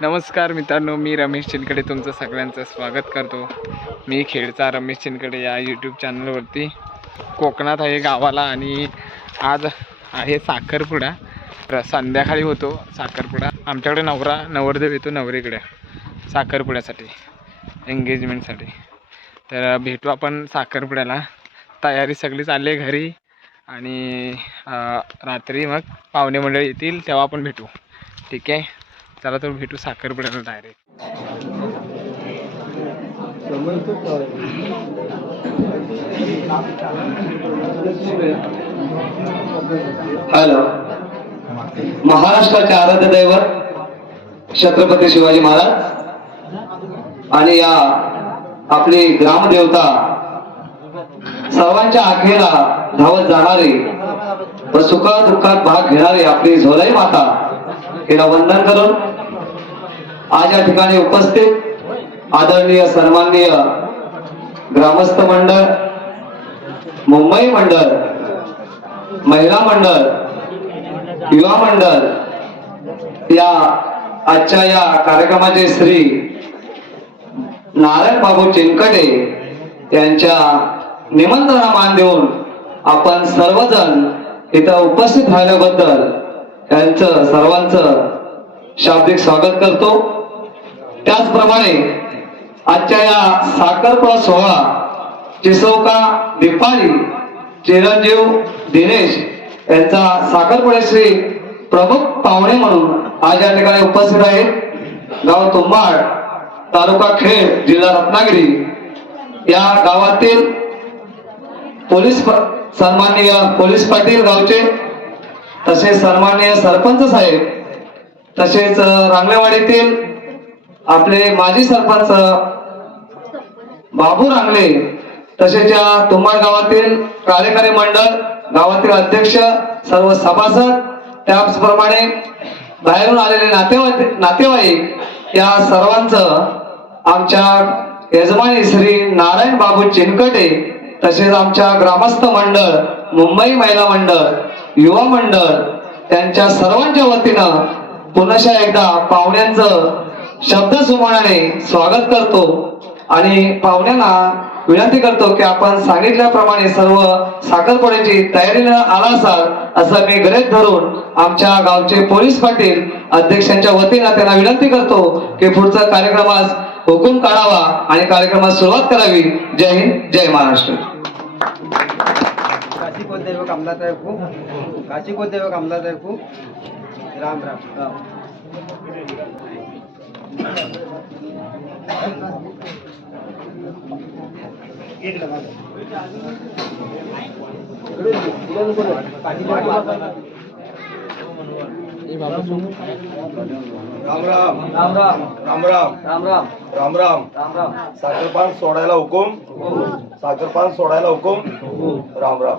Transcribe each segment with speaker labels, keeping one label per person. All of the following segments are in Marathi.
Speaker 1: नमस्कार मित्रांनो मी रमेश चिनकडे तुमचं सगळ्यांचं स्वागत करतो. मी खेडचा रमेश चिनकडे या यूट्यूब चॅनलवरती कोकणात आहे गावाला आणि आज आहे साखरपुडा. संध्याकाळी होतो साखरपुडा. आमच्याकडे नवरा नवरदेव येतो नवरीकडे साखरपुड्यासाठी एंगेजमेंटसाठी तर भेटू आपण साखरपुड्याला. तयारी सगळी चालली आहे घरी आणि रात्री मग पाहुणे मंडळी येतील तेव्हा आपण भेटू. ठीक आहे? चला तर भेटू साखरपुड्याला डायरेक्ट
Speaker 2: हॅलो महाराष्ट्राचे आराध्य दैवत छत्रपती शिवाजी महाराज आणि या आपली ग्रामदेवता सर्वांच्या आखेला धावत जाणारी व सुखात दुःखात भाग घेणारी आपली झोलाई माता तिला वंदन करून आज या ठिकाणी उपस्थित आदरणीय सन्माननीय ग्रामस्थ मंडळ मुंबई मंडळ महिला मंडळ युवा मंडळ या आजच्या या कार्यक्रमाचे श्री नारायण बाबू चिनकडे यांच्या निमंत्रणा मान देऊन आपण सर्वजण इथं उपस्थित राहिल्याबद्दल यांचं सर्वांचं शाब्दिक स्वागत करतो. त्याचप्रमाणे आजच्या या साखरपुडा सोहळा चिसौका दीपाली चिरंजीव दिनेश यांचा साखरपुड्याचे प्रमुख पाहुणे म्हणून आज या ठिकाणी उपस्थित आहेत. गाव तुंबाड तालुका खेड जिल्हा रत्नागिरी. या गावातील पोलीस सन्माननीय पोलीस पाटील गावचे तसेच सन्मान्य सरपंच साहेब तसेच अ, रांगलेवाडीतील आपले माजी सरपंच बाबू रांगले तसेच या तुंबाड गावातील कार्यकारी मंडळ गावातील अध्यक्ष सर्व सभासद त्याचप्रमाणे बाहेरून आलेले नातेवाईक नातेवाईक या सर्वांचं आमच्या यजमानी श्री नारायण बाबू चिनकटे तसेच आमच्या ग्रामस्थ मंडळ मुंबई महिला मंडळ युवा मंडळ त्यांच्या सर्वांच्या वतीनं पुनशा एकदा पाहुण्यांचं शब्द सुमानाने स्वागत करतो आणि पाहुण्यांना विनंती करतो की आपण सांगितल्याप्रमाणे सर्व साखरपुड्याची तयारीला आला असाल असं मी गरज धरून आमच्या गावचे पोलीस पाटील अध्यक्षांच्या वतीनं त्यांना विनंती करतो की पुढचा कार्यक्रमास हुकूम काढावा आणि कार्यक्रमास सुरुवात करावी. जय हिंद जय महाराष्ट्र.
Speaker 3: काशी को देव कमला को काशी को देव कमला को राम राम. राम
Speaker 4: राम. राम
Speaker 3: राम. राम
Speaker 4: राम. राम
Speaker 3: राम. राम
Speaker 4: राम. राम
Speaker 3: राम. राम
Speaker 4: साखरपान सोडायला हुकूम. साखरपान सोडायला हुकूम. राम राम.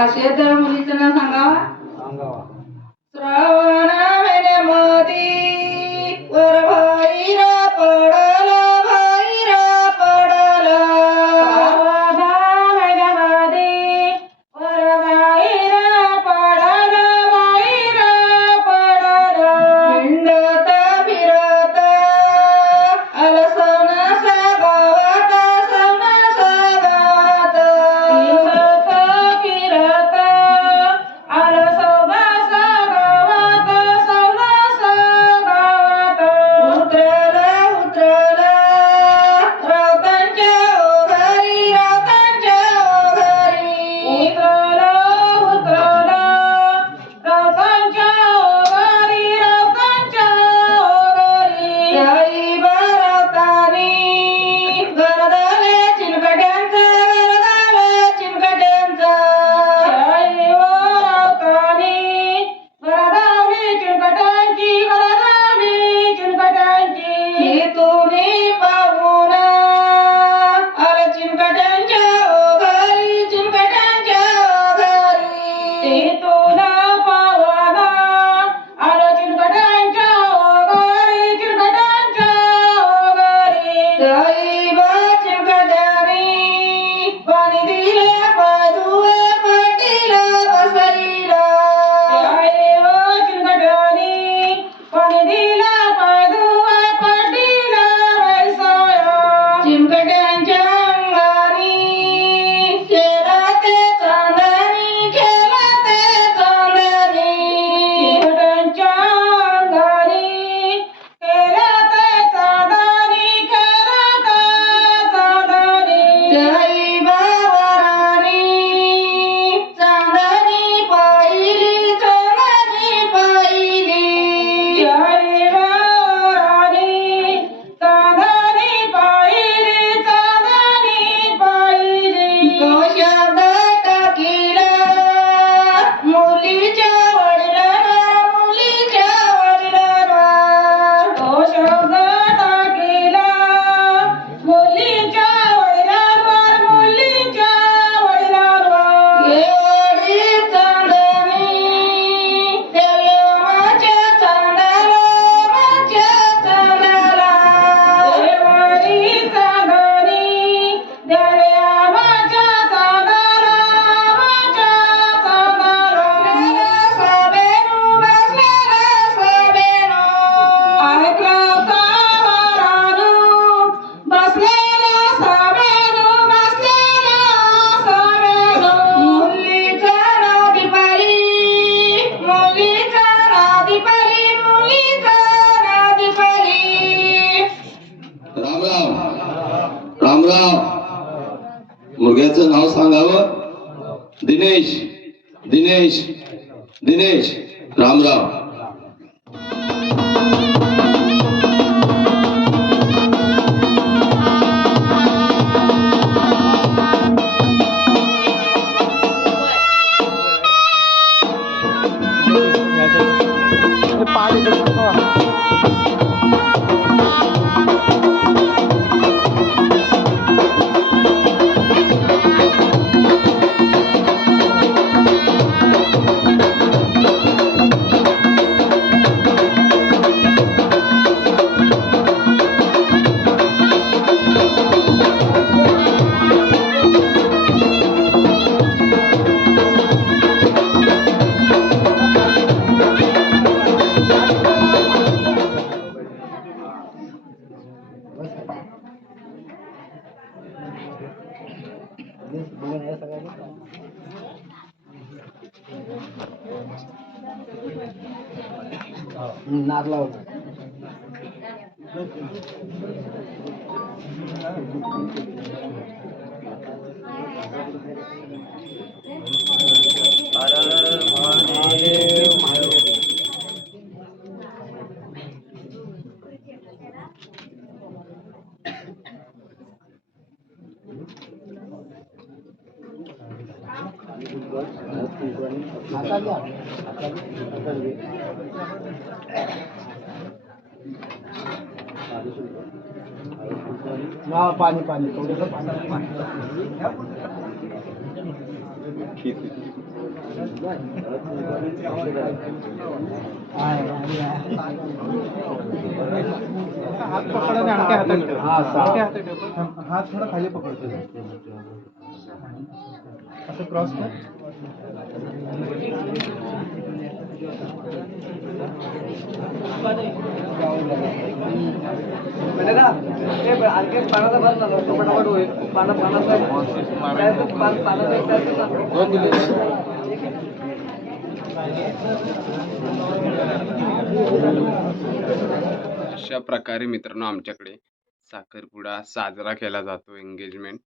Speaker 5: का शेत मुलीचं नाव सांगावा Sí,
Speaker 6: 宇宙。सांगावं? दिनेश दिनेश दिनेश रामराव.
Speaker 3: নারলাও না। হর হর মহাদেব हा पाणी पाणी थोडंसं पाणी. हात थोडा खाली पकडतो असं क्रॉस कर. आणखी
Speaker 7: अशा प्रकारे मित्रांनो आमच्याकडे साखरपुडा साजरा केला जातो एंगेजमेंट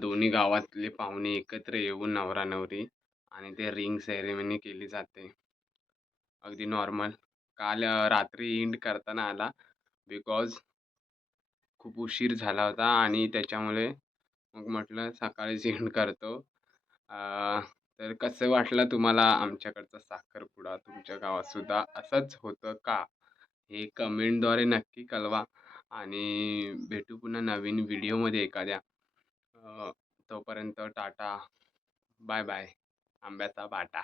Speaker 7: दोन्ही गावातले पाहुणे एकत्र येऊन नवरा नवरी आणि ते रिंग सेरेमनी केली जाते. अगदी नॉर्मल. काल रात्री इंड करताना आला. बिकॉज खूप उशीर झाला होता आणि त्याच्यामुळे मग म्हटलं सकाळीच इंड करतो. तर कसं वाटलं तुम्हाला आमच्याकडचा साखरपुडा तुमच्या गावातसुद्धा असंच होतं का? हे कमेंटद्वारे नक्की कळवा आणि भेटू पुन्हा नवीन व्हिडिओमध्ये एखाद्या. तोपर्यंत टाटा. Bye bye. आंब्याचा बाटा.